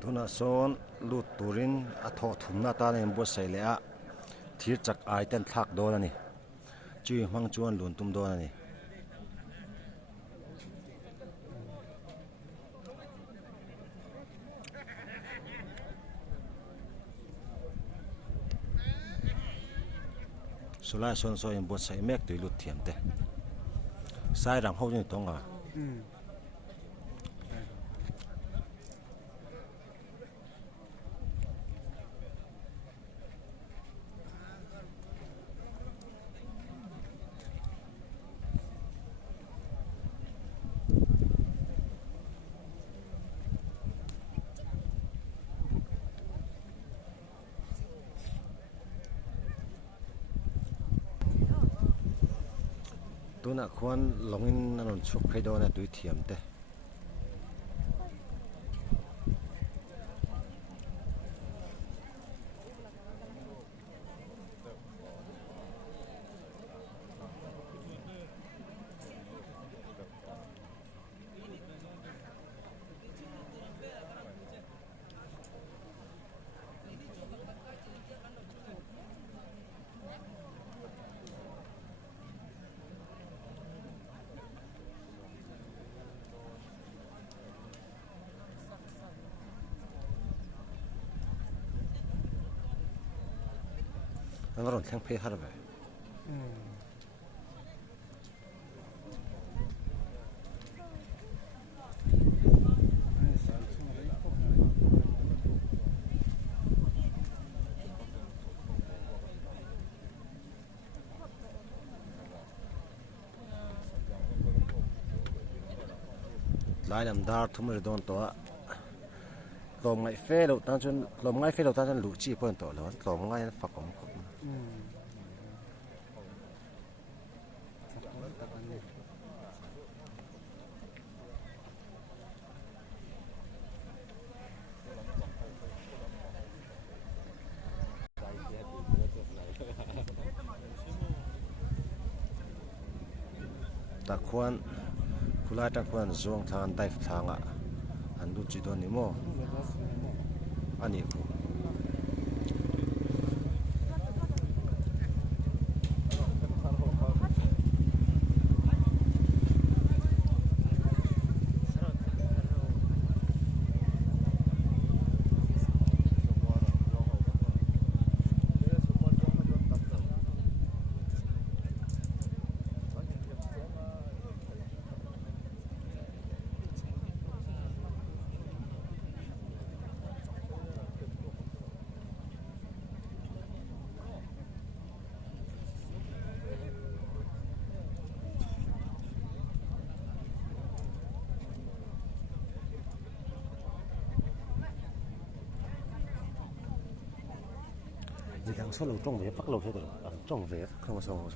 tuna son lut turin a tho thumna ta nen bo sei le a thir chak ai ten thak don ani chui mang chuan lun tum don ani sulai son so in bo sei mek tui lut thiam te sai rang ho ni tonga tuna khuan longin anon chuk phei do na tui thiam te nó còn thang phê hết rồi lại làm đar thu mới đón to lồng ngay phê đầu ta chân lồng ngay phê đầu ta chân lũ chi bận to lớn lồng ngay phật cũng ta khuan kulai ta khuan zong thang dai thang a an du chi don ni mo ani ko你当初路中về bắt lâu thế được中về không có sao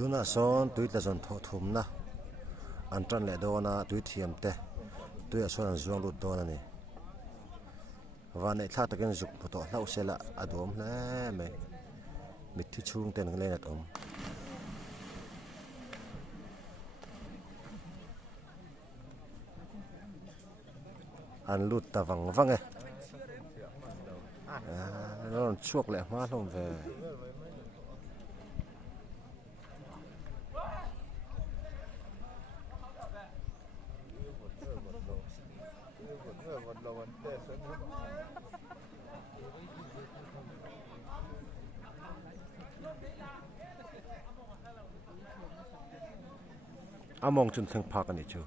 tuna son tui ta zon tho thum na an tran le do na tui thiam te tui a son zuang lut do na ni wa nei thla takin zuk photo hlau sela adom hle me mit thi chung ten le na tom an lut ta wang wang e nó chuộc lại hóa luôn về mong chun thang phak ani chu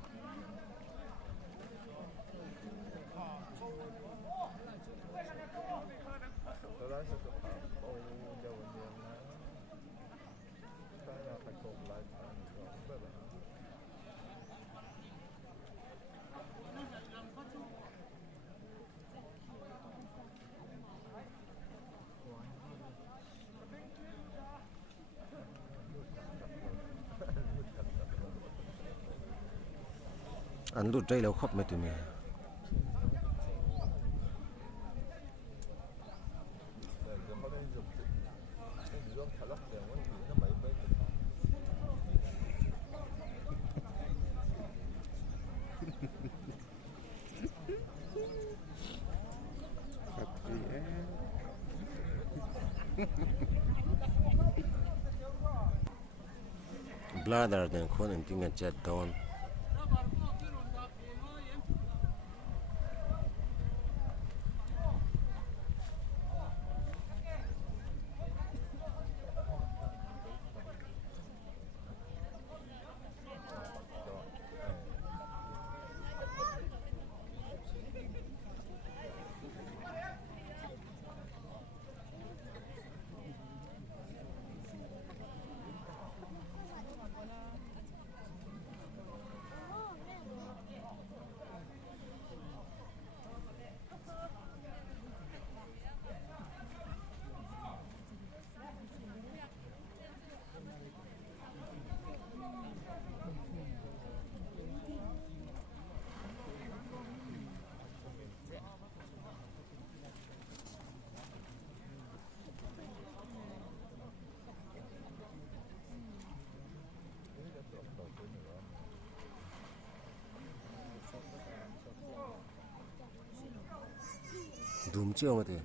An lut dây lâu khóc mẹ tụi mình. Bladder then khôn anh tiếng chết đón. Đúng chưa mà thế?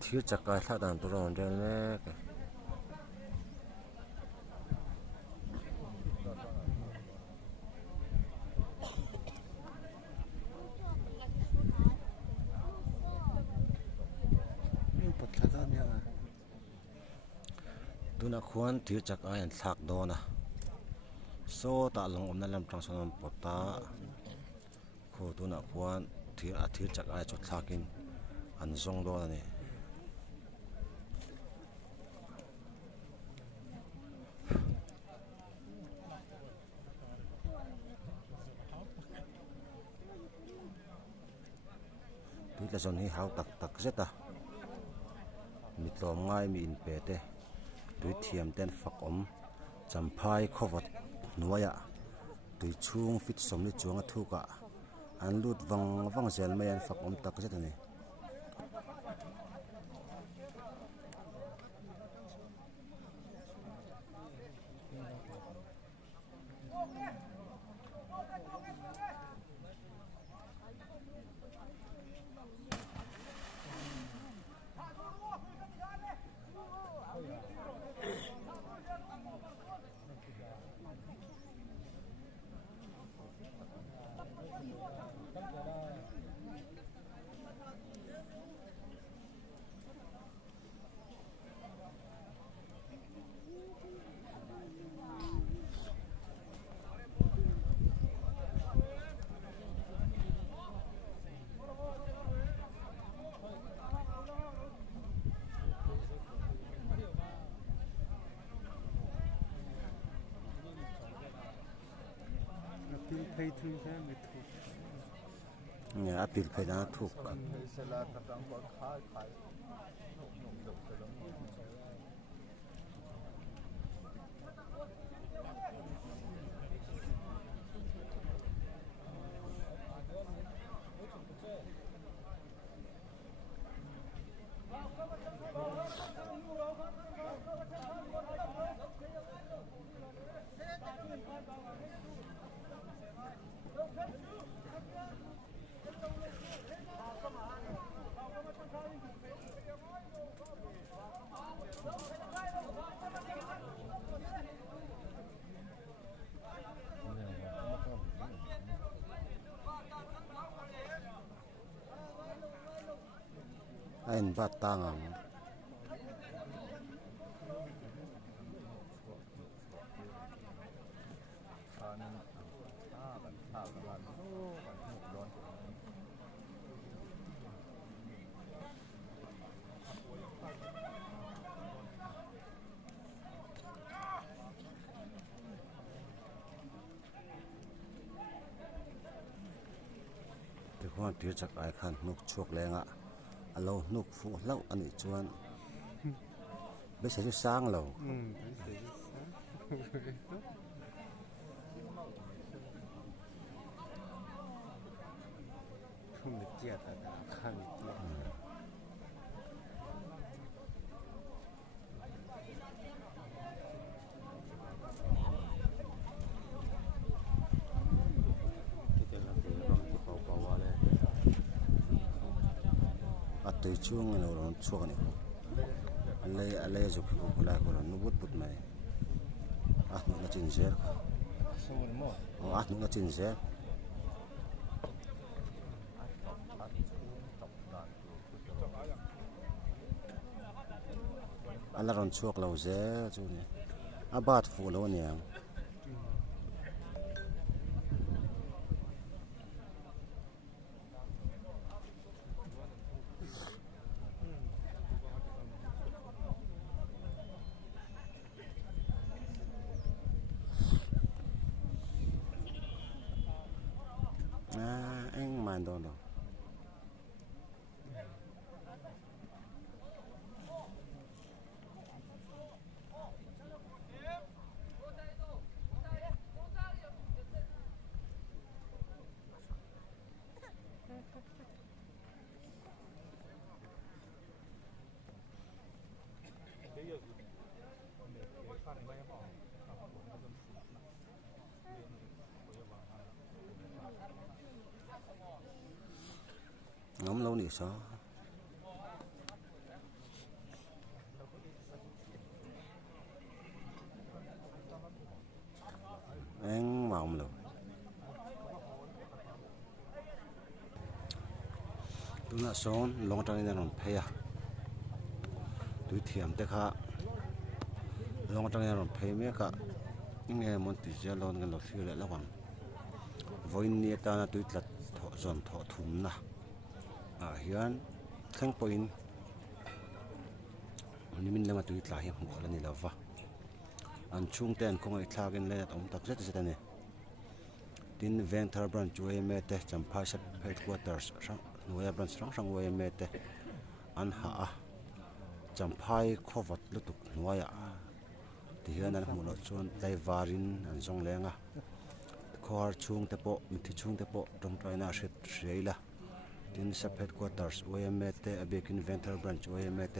Thiếu chắc cái thằng đàn tụi nó đây nè. Tụi nó khoan thiếu chắc ai ăn thạc đó nè. Số ta lòng làm trong sân bột ta. Khu tụi nó khoan thiếu chắc ai cho thakin ăn zong đó nè. Tụi là dân hi hao tak rất à. Mít lom ngay mi in pe te. Tụi thiam ten phak cham phai khovat nuaya. Tụi chung fit som ni chuang thu ka. An lut vang zel mai an phak tak rất nè. Thấy thương thế mới thuộc เนี่ยอาปิลเพดานถูกไอ้บัดตังที่คนที่จะไอ้ขันนุกชกแรงอ่ะเรานุกฟูเล่าอันนี้ชวนไม่ใช่จะสร้างเราkhông được chia tại không được chia à tới chuông này nó chuông này anh lấy chụp cái lại của nó bút bút này à nó chín rẻ à nó chín rẻ anh là ron chuộc lâu rẻ chú này à bát phụ lâu nè anh mang đâu đâu ngắm lâu nỉ sao anh mong lâu tôi là son long trang này nó phải à tôi thiểm thế cả long trang này nó phải mấy cả nghe muốn tự chơi lon cái lột phiêu lại là hoàn với nia ta là tôi là thọ dọn thọ thùng na à hiện khang point mình làm tôi là hiệp một lần này là va anh chung tên không ai thao cái này ông tập rất là này tin Venture branch UMT chăm phá sắp headquarters nuôi branch sang UMT anh hạ chăm phá kho vật lúc tục nuôi à thì hiện anh muốn nói chuyện tay varin anh trong leng à kho chung te po mình thì chung te po trong trái na sẽ là tin sắp headquarters UMT abekin Venture branch UMT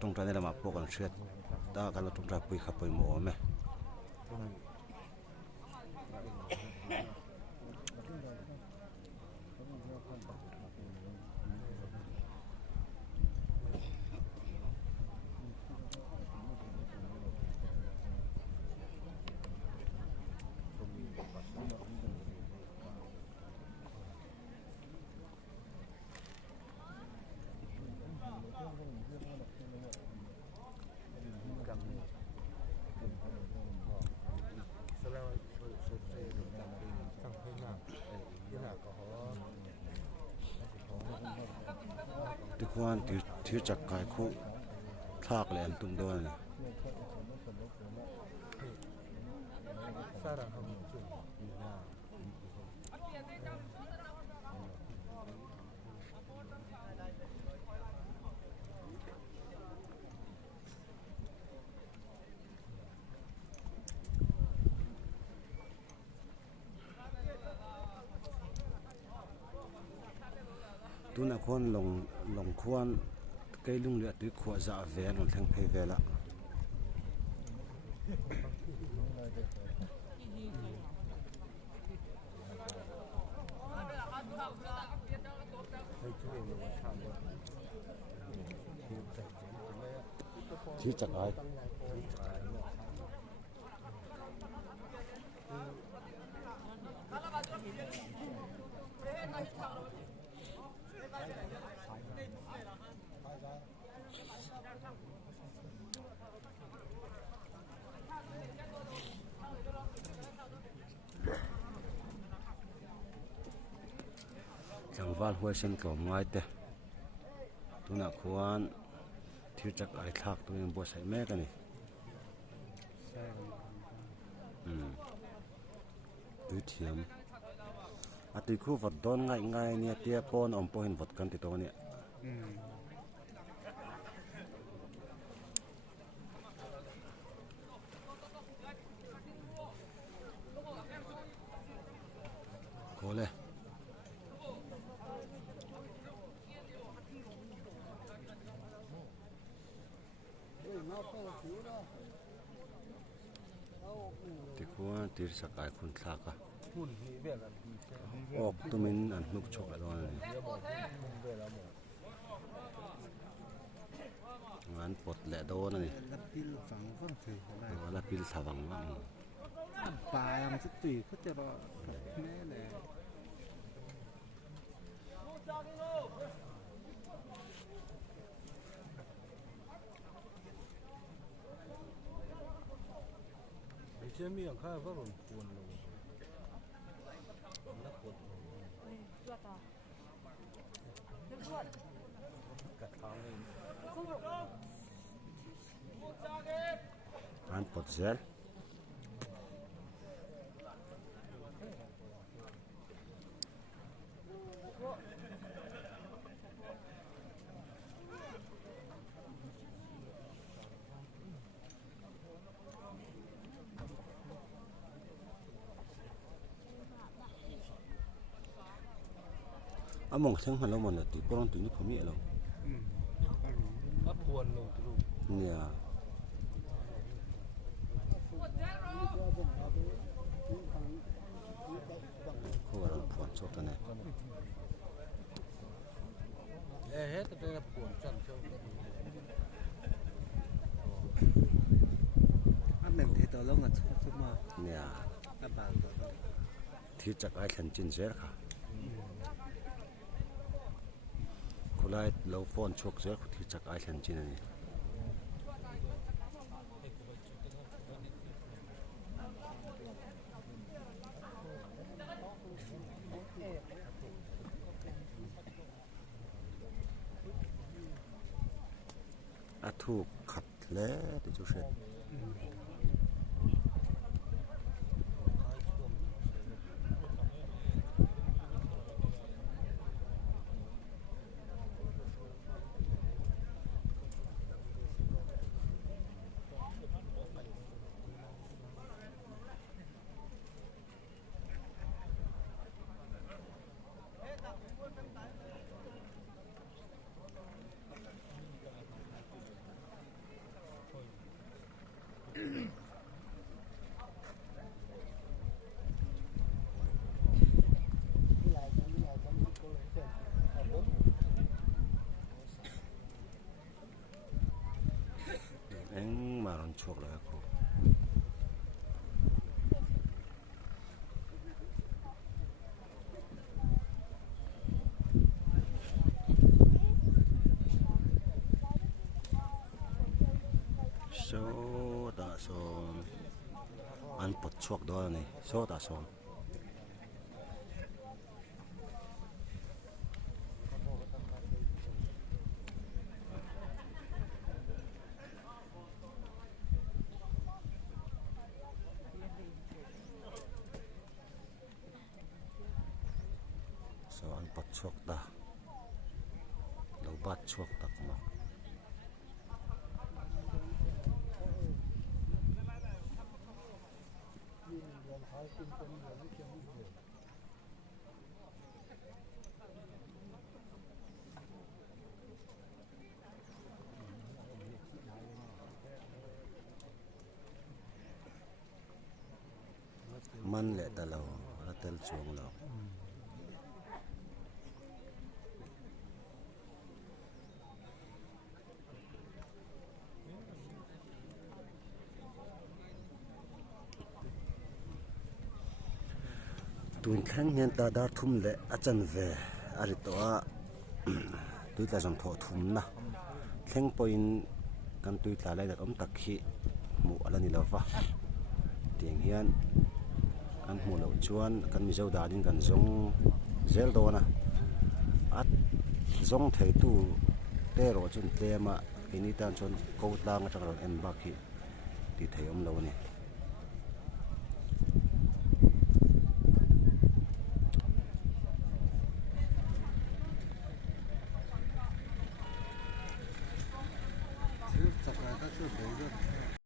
trong trái này là mà po còn sẽ ta cái là trong trái bùi khắp bùi mỏ mẹที่ควรที่จักกายคู่ทากแหลมตุ้มโดน사람 한번 좀 tu na khon long khuan cây lung lệ tui khua dạ về long thang phê vềละchỉ chắc ai chẳng val huay sen klom ngay te tu na khuan thiu chắc ai thak tu em bo sai me ka ni tui thiam a tui khu vot don ngai ngai ni tia pon om po hin vot kan ti to ni khole ti khuan tir sakai khun thlaka ok tumin an hnuk chok lo ni ngan pot le do na ni lapil phẳng vẫn thì là la pil thawang ma bài làm chút tùy có thể là mẹ này trên miệng khai vẫn còn cuốn luôn nó cuốn cả tháng lên an pot zel among thang han lo mon la ti porong tu ni phomi lo nó cuốn luôn từ lúc nia ko ra phon chok ta ne hết cái là cuốn chân châu anh mình thấy tao lâu ngặt chút mà nia các bạn thi chắc ai thằng chin zer kha kulai lo phone chok zer thi chắc ai thằng chin ani a thu khat le ti chu shet eng maron chok la ko so da son an pot chok do ni so da son so an pot chok da lo bat chok tak ma tel chuang lo tuin khang hian ta dar thum le achan ve ari to a tuitla jam tho thum na thleng point kan tuitla lai dat om tak khi mu alani lova tiang hian kan mu lo chuan kan mi zo da ding kan zong zel do na at zong thei tu te ro chun tlema ini tan chon ko tlang atang ron en ba khi ti thei om lo ni